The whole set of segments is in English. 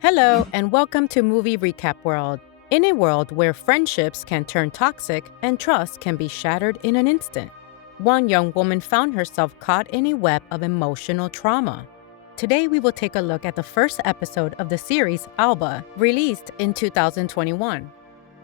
Hello, and welcome to Movie Recap World. In a world where friendships can turn toxic and trust can be shattered in an instant, one young woman found herself caught in a web of emotional trauma. Today, we will take a look at the first episode of the series Alba, released in 2021.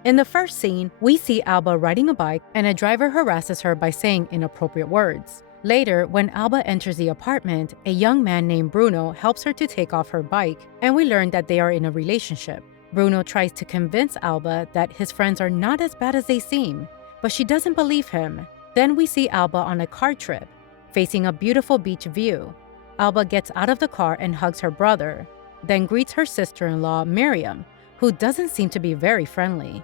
In the first scene, we see Alba riding a bike and a driver harasses her by saying inappropriate words. Later, when Alba enters the apartment, a young man named Bruno helps her to take off her bike, and we learn that they are in a relationship. Bruno tries to convince Alba that his friends are not as bad as they seem, but she doesn't believe him. Then we see Alba on a car trip, facing a beautiful beach view. Alba gets out of the car and hugs her brother, then greets her sister-in-law, Miriam, who doesn't seem to be very friendly.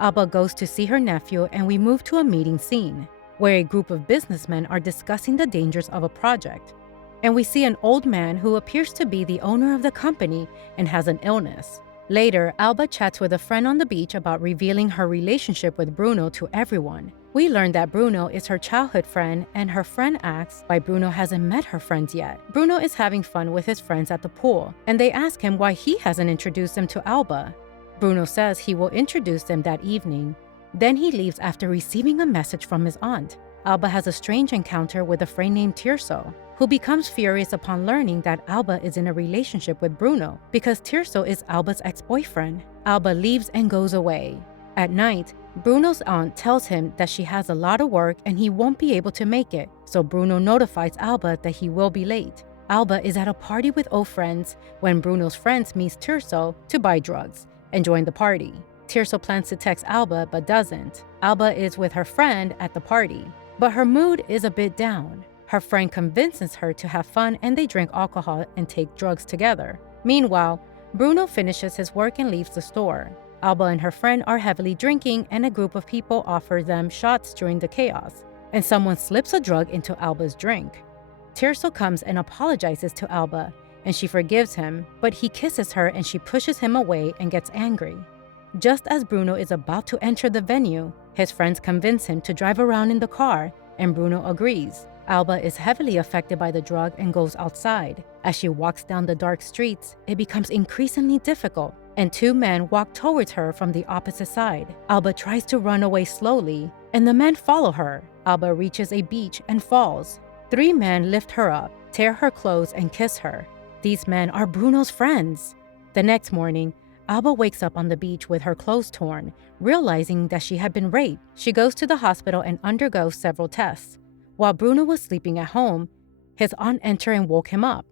Alba goes to see her nephew, and we move to a meeting scene, where a group of businessmen are discussing the dangers of a project. And we see an old man who appears to be the owner of the company and has an illness. Later, Alba chats with a friend on the beach about revealing her relationship with Bruno to everyone. We learn that Bruno is her childhood friend, and her friend asks why Bruno hasn't met her friends yet. Bruno is having fun with his friends at the pool, and they ask him why he hasn't introduced them to Alba. Bruno says he will introduce them that evening. Then he leaves after receiving a message from his aunt. Alba has a strange encounter with a friend named Tirso, who becomes furious upon learning that Alba is in a relationship with Bruno because Tirso is Alba's ex-boyfriend. Alba leaves and goes away. At night, Bruno's aunt tells him that she has a lot of work and he won't be able to make it, so Bruno notifies Alba that he will be late. Alba is at a party with old friends when Bruno's friends meet Tirso to buy drugs and join the party. Tirso plans to text Alba but doesn't. Alba is with her friend at the party, but her mood is a bit down. Her friend convinces her to have fun and they drink alcohol and take drugs together. Meanwhile, Bruno finishes his work and leaves the store. Alba and her friend are heavily drinking and a group of people offer them shots during the chaos, and someone slips a drug into Alba's drink. Tirso comes and apologizes to Alba, and she forgives him, but he kisses her and she pushes him away and gets angry. Just as Bruno is about to enter the venue, his friends convince him to drive around in the car, and Bruno agrees. Alba is heavily affected by the drug and goes outside. As she walks down the dark streets, it becomes increasingly difficult, and two men walk towards her from the opposite side. Alba tries to run away slowly, and the men follow her. Alba reaches a beach and falls. Three men lift her up, tear her clothes, and kiss her. These men are Bruno's friends. The next morning, Alba wakes up on the beach with her clothes torn, realizing that she had been raped. She goes to the hospital and undergoes several tests. While Bruno was sleeping at home, his aunt entered and woke him up.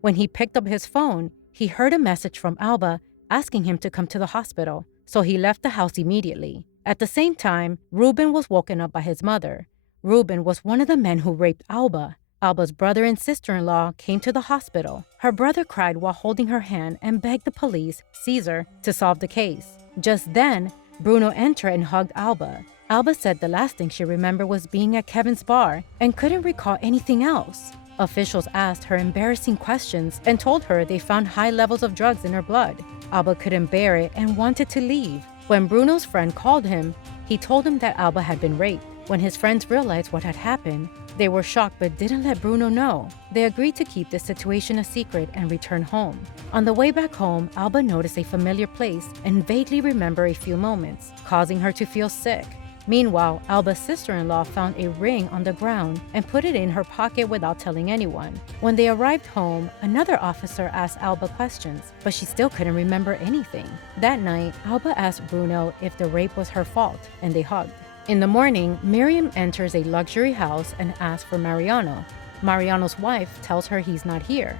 When he picked up his phone, he heard a message from Alba asking him to come to the hospital, so he left the house immediately. At the same time, Ruben was woken up by his mother. Ruben was one of the men who raped Alba. Alba's brother and sister-in-law came to the hospital. Her brother cried while holding her hand and begged the police, Caesar, to solve the case. Just then, Bruno entered and hugged Alba. Alba said the last thing she remembered was being at Kevin's bar and couldn't recall anything else. Officials asked her embarrassing questions and told her they found high levels of drugs in her blood. Alba couldn't bear it and wanted to leave. When Bruno's friend called him, he told him that Alba had been raped. When his friends realized what had happened, they were shocked but didn't let Bruno know. They agreed to keep the situation a secret and return home. On the way back home, Alba noticed a familiar place and vaguely remembered a few moments, causing her to feel sick. Meanwhile, Alba's sister-in-law found a ring on the ground and put it in her pocket without telling anyone. When they arrived home, another officer asked Alba questions, but she still couldn't remember anything. That night, Alba asked Bruno if the rape was her fault, and they hugged. In the morning, Miriam enters a luxury house and asks for Mariano. Mariano's wife tells her he's not here.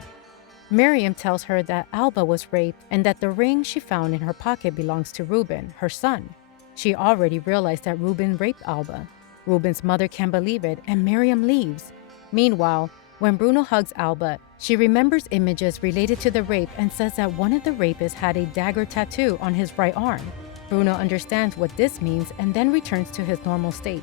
Miriam tells her that Alba was raped and that the ring she found in her pocket belongs to Ruben, her son. She already realized that Ruben raped Alba. Ruben's mother can't believe it, and Miriam leaves. Meanwhile, when Bruno hugs Alba, she remembers images related to the rape and says that one of the rapists had a dagger tattoo on his right arm. Bruno understands what this means and then returns to his normal state.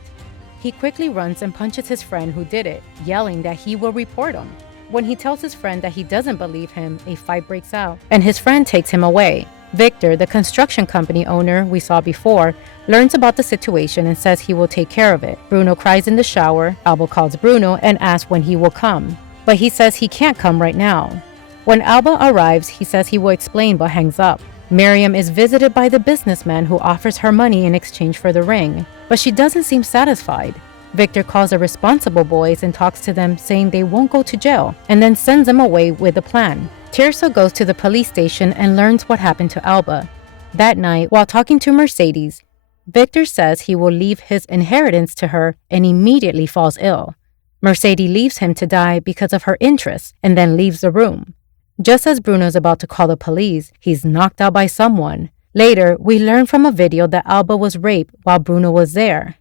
He quickly runs and punches his friend who did it, yelling that he will report him. When he tells his friend that he doesn't believe him, a fight breaks out, and his friend takes him away. Victor, the construction company owner we saw before, learns about the situation and says he will take care of it. Bruno cries in the shower. Alba calls Bruno and asks when he will come, but he says he can't come right now. When Alba arrives, he says he will explain but hangs up. Miriam is visited by the businessman who offers her money in exchange for the ring, but she doesn't seem satisfied. Victor calls the responsible boys and talks to them, saying they won't go to jail, and then sends them away with a plan. Tirso goes to the police station and learns what happened to Alba. That night, while talking to Mercedes, Victor says he will leave his inheritance to her and immediately falls ill. Mercedes leaves him to die because of her interests and then leaves the room. Just as Bruno's about to call the police, he's knocked out by someone. Later, we learn from a video that Alba was raped while Bruno was there.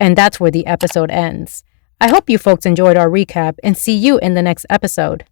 And that's where the episode ends. I hope you folks enjoyed our recap and see you in the next episode.